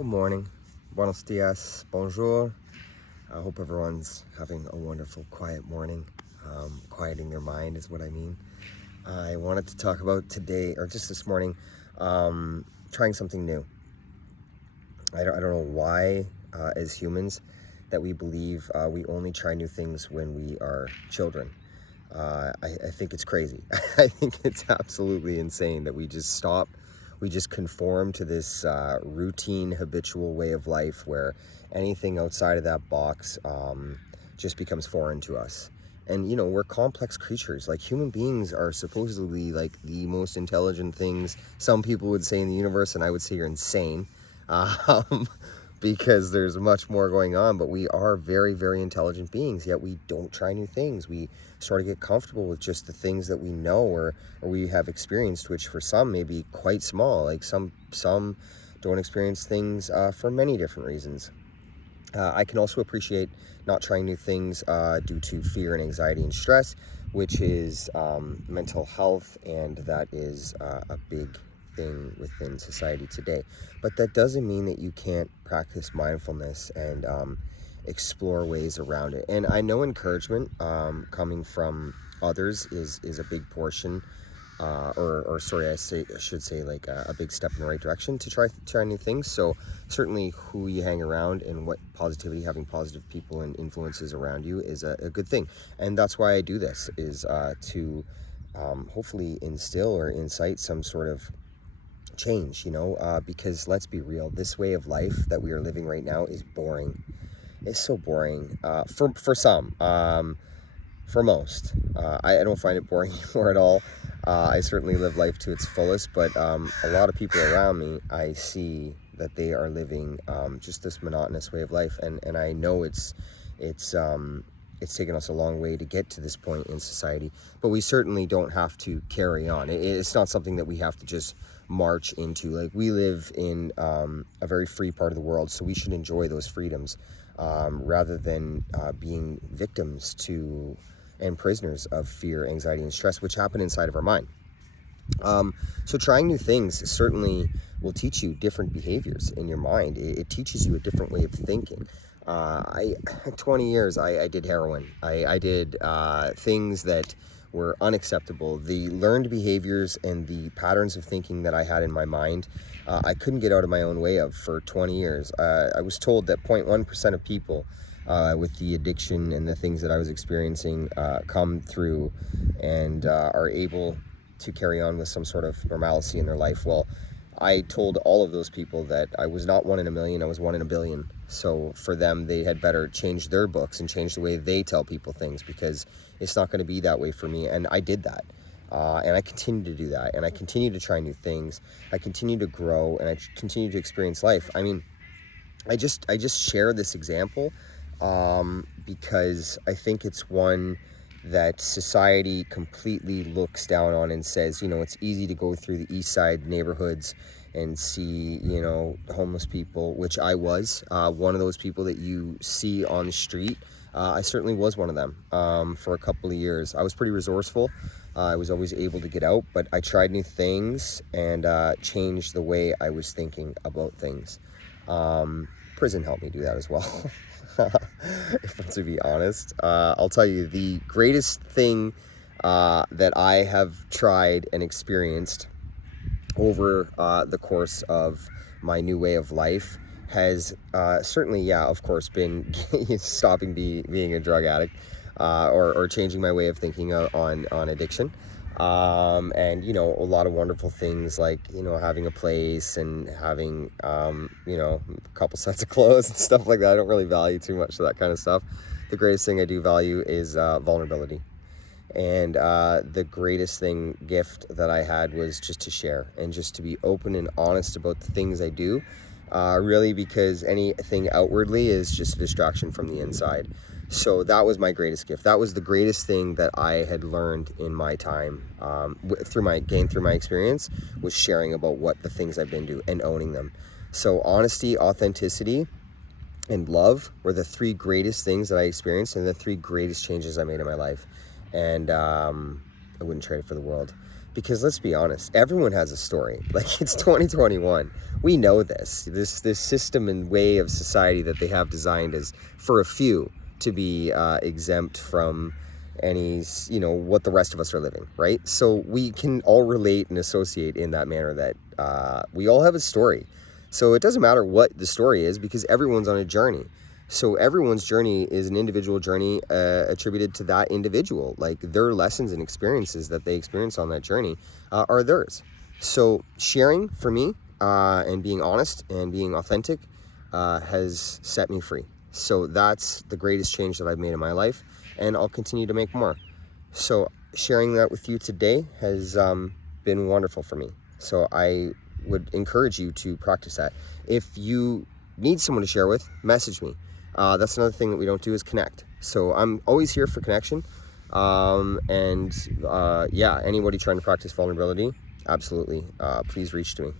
Good morning. Buenos dias. Bonjour. I hope everyone's having a wonderful, quiet morning. Quieting their mind is what I mean. I wanted to talk about today, or just this morning, trying something new. I don't know why, as humans, that we believe we only try new things when we are children. I think it's crazy. I think it's absolutely insane that we just conform to this routine, habitual way of life where anything outside of that box just becomes foreign to us. And, we're complex creatures. Like, human beings are supposedly like the most intelligent things some people would say in the universe, and I would say you're insane. Um, because there's much more going on, but we are very, very intelligent beings, yet we don't try new things. We sort of get comfortable with just the things that we know or we have experienced, which for some may be quite small. Like some don't experience things for many different reasons. I can also appreciate not trying new things due to fear and anxiety and stress, which is mental health, and that is a big thing within society today. But that doesn't mean that you can't practice mindfulness and explore ways around it. And I know encouragement coming from others is a big portion, I should say like a big step in the right direction to try new things. So certainly who you hang around and what positivity, having positive people and influences around you is a good thing. And that's why I do this, is to hopefully instill or incite some sort of change, because let's be real, this way of life that we are living right now is boring. It's so boring for some. For most, I don't find it boring anymore at all. I certainly live life to its fullest, but a lot of people around me, I see that they are living just this monotonous way of life, and I know it's taken us a long way to get to this point in society, but we certainly don't have to carry on. It's not something that we have to just march into. Like, we live in a very free part of the world, so we should enjoy those freedoms rather than being victims to and prisoners of fear, anxiety, and stress, which happen inside of our mind. So trying new things certainly will teach you different behaviors in your mind. It teaches you a different way of thinking. 20 years, I did heroin. I did things that were unacceptable. The learned behaviors and the patterns of thinking that I had in my mind, I couldn't get out of my own way of for 20 years. I was told that 0.1% of people with the addiction and the things that I was experiencing come through and are able to carry on with some sort of normalcy in their life. Well, I told all of those people that I was not 1 in a million, I was 1 in a billion. So for them, they had better change their books and change the way they tell people things, because it's not going to be that way for me. And I did that. And I continue to do that. And I continue to try new things. I continue to grow, and I continue to experience life. I mean, I just share this example because I think it's one that society completely looks down on and says, it's easy to go through the east side neighborhoods and see, homeless people, which I was one of those people that you see on the street. I certainly was one of them for a couple of years. I was pretty resourceful. I was always able to get out, but I tried new things and changed the way I was thinking about things. Prison helped me do that as well. To be honest, I'll tell you, the greatest thing that I have tried and experienced over the course of my new way of life has certainly, of course, been stopping being a drug addict or changing my way of thinking on addiction. And a lot of wonderful things like having a place and having a couple sets of clothes and stuff like that. I don't really value too much of that kind of stuff. The greatest thing I do value is vulnerability, and the greatest gift that I had was just to share and just to be open and honest about the things I do, really, because anything outwardly is just a distraction from the inside. So that was my greatest gift. That was the greatest thing that I had learned in my time through my experience, was sharing about what the things I've been to and owning them. So honesty, authenticity, and love were the 3 greatest things that I experienced, and the 3 greatest changes I made in my life. And I wouldn't trade it for the world. Because let's be honest, everyone has a story. Like, it's 2021. We know this system and way of society that they have designed is for a few to be exempt from any, what the rest of us are living, right? So we can all relate and associate in that manner that we all have a story. So it doesn't matter what the story is, because everyone's on a journey. So everyone's journey is an individual journey attributed to that individual. Like, their lessons and experiences that they experience on that journey are theirs. So sharing for me and being honest and being authentic has set me free. So that's the greatest change that I've made in my life, and I'll continue to make more. So sharing that with you today has been wonderful for me. So I would encourage you to practice that. If you need someone to share with, message me. That's another thing that we don't do, is connect. So I'm always here for connection. Anybody trying to practice vulnerability, absolutely, please reach to me.